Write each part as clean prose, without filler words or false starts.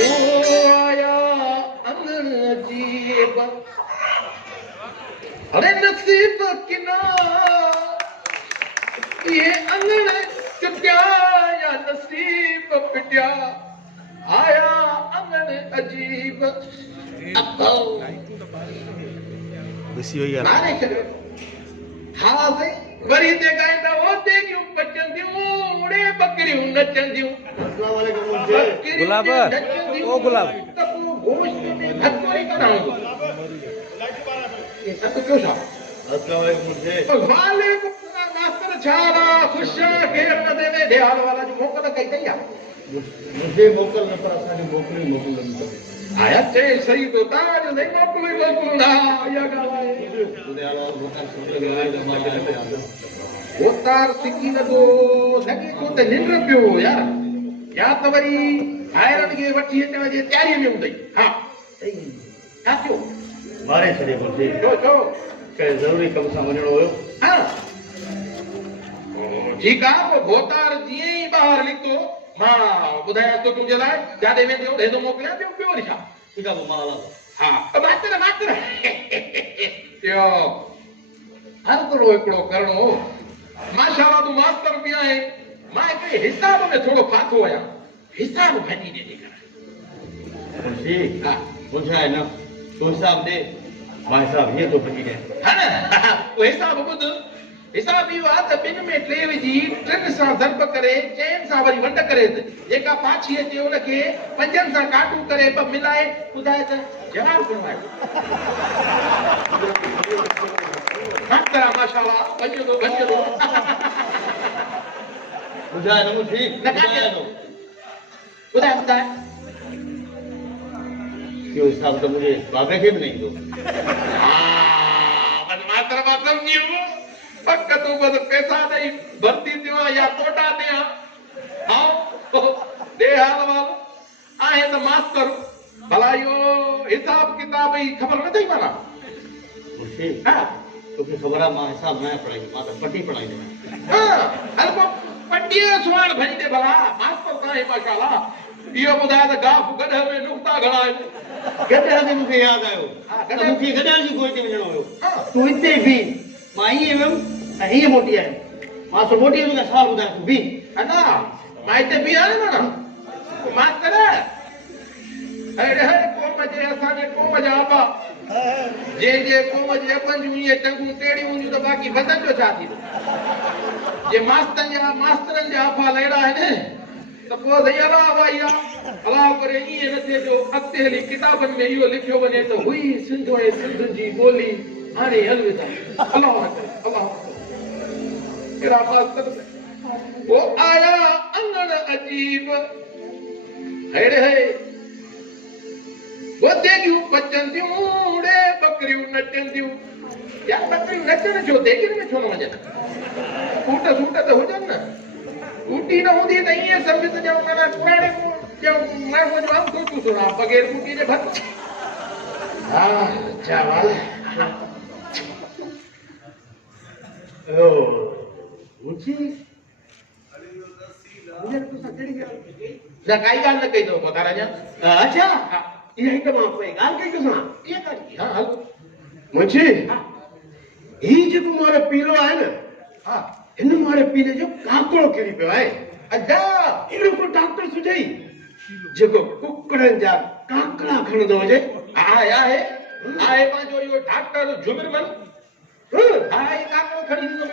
आया अंगण अजीब अरे नसीब किना ये अंगण चुटिया या नसीब पिटिया आया अंगण अजीब नारे चलो हाँ भाई वरी ते गाइंदा वो ते क्यों बचंदियूं उड़े बकरियूं नचंदियूं अस्सलाम वालेकुम मुझे गुलाब ओ गुलाब तको गोश्त में धक्कोई कराऊंगा ये सब क्यों सा अस्सलाम वालेकुम मुझे वालेकुम सलाम मास्टर छाला खुशा घेर मदे में ध्यान वाला जो मोकल कई तई आ मुझे मोकल न पर असांजी मोकल न आया चे सही तो ताज नहीं मोकल ना या गावाए वो तार सिकी न तो लगे को ते निंद्र पियो यार या तो वरी आयरन के वठी अचण जी तयारी में हूंदई हां छा थियो मारे छॾे मुझे छो के ज़रूरी कम सां वञणो हुयो हां ठीक आ वो भोतार जीअं ई ॿाहिरि निकितो मां ॿुधायां तो तुंहिंजे लाइ जाॾे वेंदो हेॾो मोकिलियां ॿियो वरी छा ठीकु आहे मां हलां हा मास्तर टियो हर थोरो हिकिड़ो करिणो माशाअल्लाह तूं मास्तर बि आहे मां हिकिड़े हिसाब में थोरो फाथो आहियां हिसाब भॼी ॾे मुंशी हा मुंहिंजा आहे न तूं हिसाब ॾे मां हिसाब हीअं थो भॼी ॾियां हा न उहो हिसाब ॿुध हिसाब इहो आहे त ॿिनि में टे विझी टिनि सां ज़रब करे चइनि सां वरी वंड करे जेका पाछी अचे उनखे पंजनि सां काटू करे ॿ मिलाए ॿुधाए त जवाब घणो आहे मास्तर माशाअल्लाह वञो ॿुधाए न मुंशी न काटे ॿुधाए इहो हिसाब त मुंहिंजे बाबे खे बि न ईंदो हा बस मास्तर मां सम्झी वियुमि पक तूं बस पैसा ॾेई भर्ती थियो या कोटा ॾियां हा दे हाल वाल आहे त मास्तर भला इहो हिसाब किताब ई ख़बर न अथई माना मुंशी हा तोखे ख़बर आहे मां हिसाब न पढ़ाईंदो मां त पटी पढ़ाईंदो हा हल को पटीअ जो सुवाल भरी ॾे भला मास्तर त आहे माशाअल्लाह इहो ॿुधाए त गाफ गॾ में नुक़्ता घणा आहिनि गॾण ते मूंखे यादि आयो हा, त मूंखे गॾण जी गोई ते वञिणो हुयो हा तूं हिते बि मां ईअं वियुमि ऐं हीअं मोटी आयुमि मां सो मोटी तोखे सवाल ॿुधायां तूं बि अना मां हिते बि आहियां माना मास्तर अड़े क़ौम जे असांजे क़ौम जा अबा जंहिंजे क़ौम जे अबनि जूं ईअं टंगूं टेड़ियूं हूंदियूं त बाक़ी बदन जो छा थींदो जे मास्तरनि जा अफा लहिड़ा आहिनि त पोइ भई अला भाई अला करे ईअं न थिए जो अॻिते हली किताबनि में इहो लिखियो वञे त हुई सिंध ऐं सिंध जी ॿोली हाणे हल विधा अलाह अलाह कहिड़ा मास्तर वो आया अंगण अजीब हेड़े हे वो देगियूं बचंदियूं उड़े बकरियूं नचंदियूं या बकरियूं नचण छो देगियुनि में छो न वञनि ऊट सूट त हुजनि न ऊटी न हूंदी त ईअं सम्झ त ॼण माना पुराणे माण्हूअ जो आम सोचूं सुणा बग़ैर ऊटी जे भत हा चावल ओ मुंशी न काई ॻाल्हि न कई अथव पघार अञा अच्छा इहा हिकु मां कोई ॻाल्हि कई तोसां इहा ॻाल्हि हा हल मुंशी हीउ जेको मारो पीलो आहे न हा हिन मारे पीले जो काकड़ो किरी पियो आहे अच्छा इन को डॉक्टर सुझाई जेको कुकड़नि जा काकड़ा खणंदो हुजे आहे पंहिंजो इहो डॉक्टर जुबिरमन हा ई काकड़ो खणी ईंदो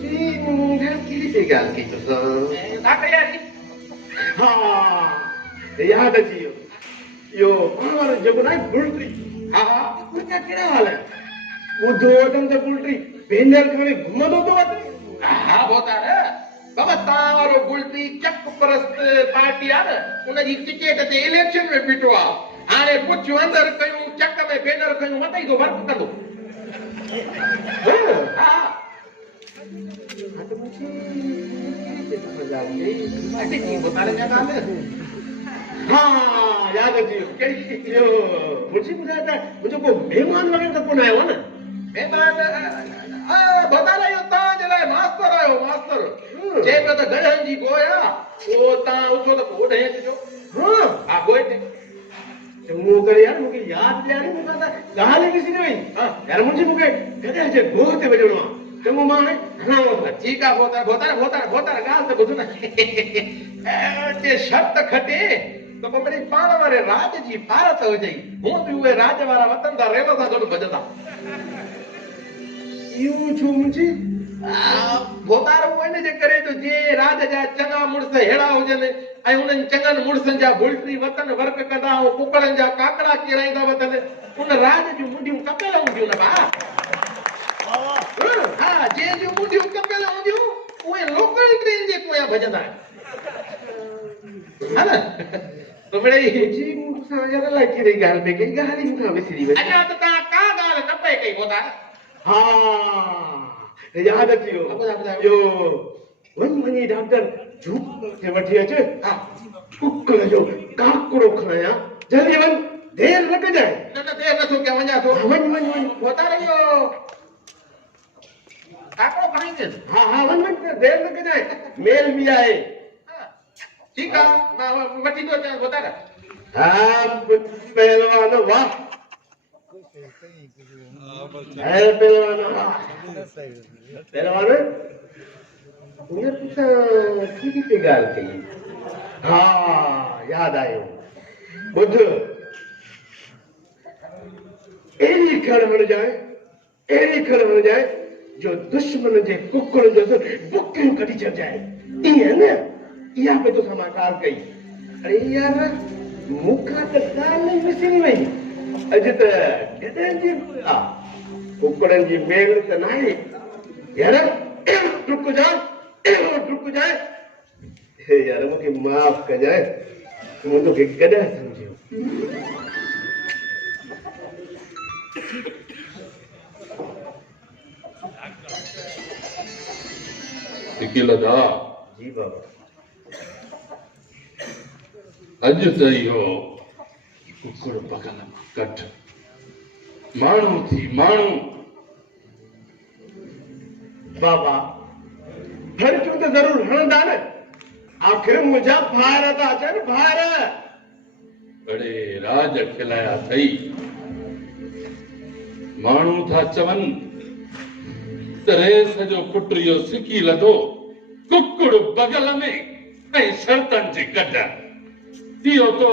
जी मुंहिंजे कहिड़ी पई ॻाल्हि कई तोसां काकड़े वारी हा यादि अची वियो इहो पाण वारो जेको न आहे बुलटी हा हा तुंहिंजा कहिड़ा हाल आहिनि ॿुधो वठनि त बुलटी भेनर खणी घुमंदो थो वठे हा भोतार बाबा तव्हां वारो गुलटी चक परस्त पार्टी आहे न उनजी टिकेट ते इलेक्शन में बीठो आहे हाणे कुझु अंदरि कयूं चक में भेनर कयूं मथां ई थो वर्क कंदो हा हाँ याद अची वियो कहिड़ी इहो मुंशी ॿुधाए त मुंहिंजो को महिमान वग़ैरह त कोन आयो आहे न महिमान बताला इहो तव्हांजे लाइ मास्तर आयो मास्तर चए पियो त गॾनि जी गोया पोइ तव्हां उथो त पोइ ॾहें अचिजो वो करे यार मुझे याद दिलानी मुझे था गाली किसी ने नहीं यार मुझे मुझे कहते हैं जे गोते बजणो चंगो मां है हाँ ठीक है बोता गाल तो बुध ना जे शब्द खटे तो मेरी पाण वारे राज जी भारत हो जाई हूं भी उहे राज वारा वतन दा रेलो सा गड भजदा यूं छो मुझे बोतार वो ने जे करे तो जे राज जा चंगा मुड़स हेड़ा होजन ऐं उन्हनि चङनि मुड़सनि जा बुलटरी वतन वर्क कंदा ऐं कुकड़नि जा काकड़ा किराईंदा वतन उन राज जूं मुंडियूं कपियल हूंदियूं न भाउ हा जे जूं मुंडियूं कपियल हूंदियूं उहे लोकल ट्रेन जे पोयां भॼंदा आहिनि हा न तो मिड़ई जी मुझे यार लाइक री गाल पे कई गाली मुझे विसरी वई अञा त तव्हां का ॻाल्हि न पए कई बोतार हाँ याद अचियो यो वनी डॉक्टर झूठ से वठी अचे हा कुकर जो काकड़ो खाया जल्दी वन देर लग जाए न देर नथो कयां वञा थो वन बोतार इहो काकड़ो खाईंदे हाँ वन देर लग जाए मेल भी आए ठीक आहे मां वठी थो अचां बोतार हाँ पहलवान वाह है पहलवान ये तो ठीक ही गाल कही हाँ याद आयो बुध एरी खड़ बन जाए जो दुश्मन जे कुकड़ जो बुक्कियूं कढी छॾ जाए इएं न इहा पे तो समाचार कई अरे यार मुखा त ॻाल्हि ई विसरी वई अॼु त गॾनि जी कुकड़नि जी मेल त नाहे यार डुक जाए हे यार मूंखे माफ़ कजाए मूं तोखे कॾहिं सम्झियो निकिलदा जी बाबा अॼु त इहो कुकड़ बगल मां कढ माण्हू थी माण्हू बाबा फर्क़ तो जरूर हणंदा न आखिर मुंहिंजा भार था अचनि भार बड़े राज खिलाया थई माण्हू था चवनि त रेस जो पुट इहो सिकी लधो कुकड़ बगल में ऐं शर्तनि जी कढ इहो तो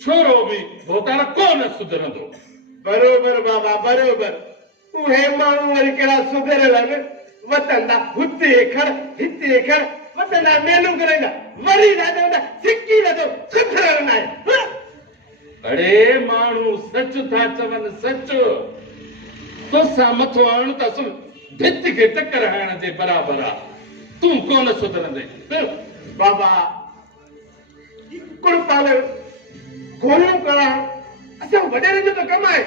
छोरो बि बोतार कोन सुधरंदो बरोबर बाबा बरोबर उहे माण्हू वरी कहिड़ा सुधरियल आहिनि वतन दा हिते खड़ वतन दा मेनू कराईंदा वरी राजा सिकी लधो सुधरल न आहे अड़े माण्हू सच था चवनि सच तोसां मथो आण त असुल भित खे टकर हणण जे बराबरि आहे तूं कोन सुधरंदे बाबा कुकुड़ पालन गोलियूं करण असां वॾेरे जो त कमु आहे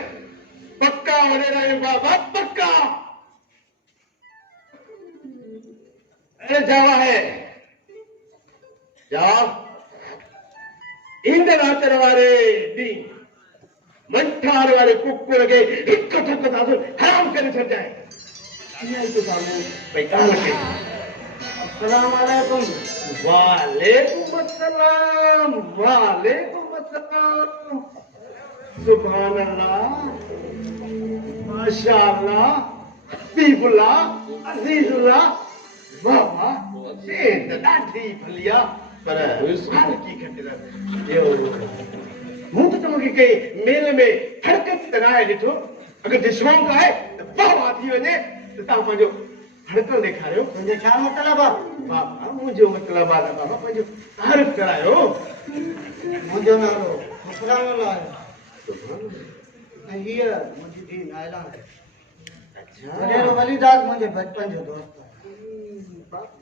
पक्का वॾेरा आहियूं बाबा पक्का अरे जावा है जा ईंदड़ आचर वारे ॾींहुं मंठार वारे कुकुड़ खे हिकु थक सां हराम करे छॾिजांइ इहा ई तो साम्हूं भई ॻाल्हि कई अस्सलाम वालेकुम वालेकुम अस्सलाम सुभान अल्लाह माशाअल्लाह हबीबुल्लाह अजीजुल्लाह बाबा ये त ॾाढी भलिया पर हाल की खटरा यो मूं त तव्हांखे कई मेल में हरकत कराए ॾिठो अगरि जे शौक़ु आहे त वाह थी वञे त तव्हां पंहिंजो हड़कल ॾेखारियो मुंहिंजो छा मतिलबु आहे बाबा मुंहिंजो मतिलबु आहे बाबा पंहिंजो तारीफ़ करायो मुंहिंजो नालो खुशराम आहे ऐं हीअ मुंहिंजी धीउ नायला आहे अच्छा वॾेरो वलीदाद मुंहिंजे बचपन जो दोस्त आहे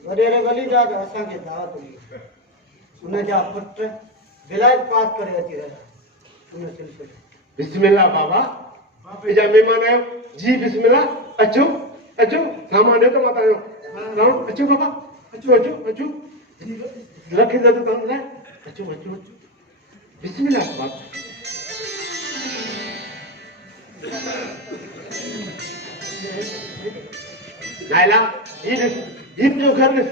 वॾेरे वलीदाद असांखे दावत ॾिनी उनजा पुट विलायत पास करे अची रहिया उन सिलसिले बिस्मिल्लाह बाबा बापे जा महिमान आहियो जी बिस्मिल्लाह अचो सामान ॾियो त मां तव्हांजो अचो बाबा अचो रखी दो तव्हां लाइ अचो बिस्मिल्लाह बाबा नायला ये जो घर में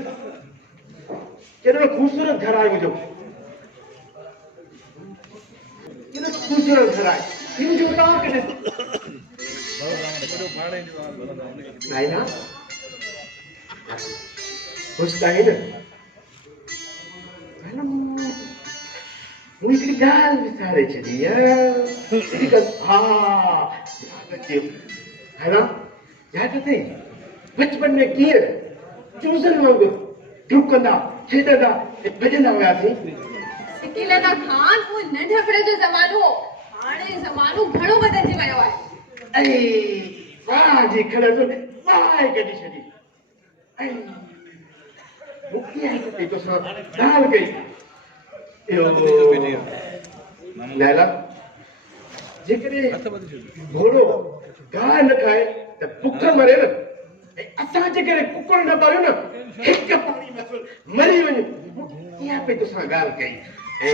केॾो खूबसूरत घर आहे मुंहिंजो केॾो कुशल घराए इन जो ता के नहीं ना कुछ नहीं ना है ना मुझे की गाल विचारे चली यार इनका हाँ है ना याद है बचपन में किए ट्यूशन लोग डुकंदा खेडंदा भजंदा हुआ थी सिकिलदा खान वो नंढपड़े जो ज़मानो हाणे ज़मानो घणो बदलजी वियो आहे अरे वाह जी खड़ा तो वाह कदी छदी अरे मुखिया है तो सब डाल गई यो लैला जेकरे घोड़ो गाय न खाए त भुख मरे न असां जेकरे कुकुर न पारियो न हिक पाणी मसुल मरी वञ मुखिया पे तो सा गाल कई ए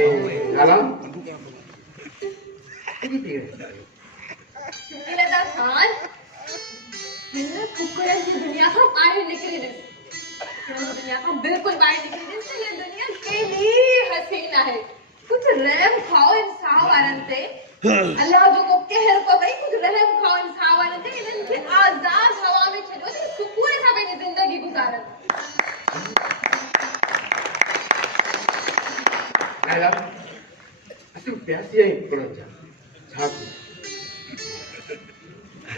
गाला सिकिलदा खान हिन कुकरनि जी दुनिया खां ॿाहिरि निकिरी ॾिस हिन दुनिया खां बिल्कुलु ॿाहिरि निकिरी ॾिस त हीअ दुनिया केॾी हसीन आहे कुझु रहम खाओ इंसाफ वारनि ते अल्लाह जो को कहर पवई कुझु रहम खाओ इंसाफ वारनि ते इन्हनि खे आज़ाद हवा में छॾियो त सुकून सां पंहिंजी ज़िंदगी गुज़ारनि लैला असां प्यासी आई पढ़ण जा छा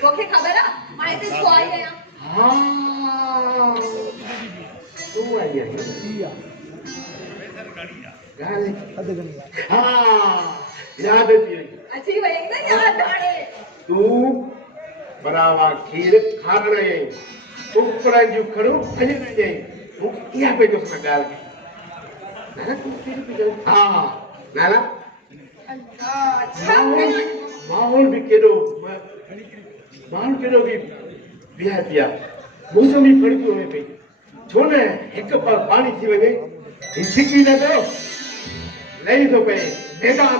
तोखे ख़बर आहे मां हिते छो आई आहियां हाँ तू आई है गाली हाँ याद थी अची वई न यादि हाणे तू बरावा खीर खाण आई कुकरनि जूं खड़ो खणी वई मूंखे इहा पई तोसां ॻाल्हि हाँ नाला अल्लाह छा कयां माहौल भी केॾो माण्हू केॾो बि बिहा पिया मौसम बि फड़कियो हुए पई छो न हिकु पाणी थी वञे सिकी न थो लही थो पए मैदान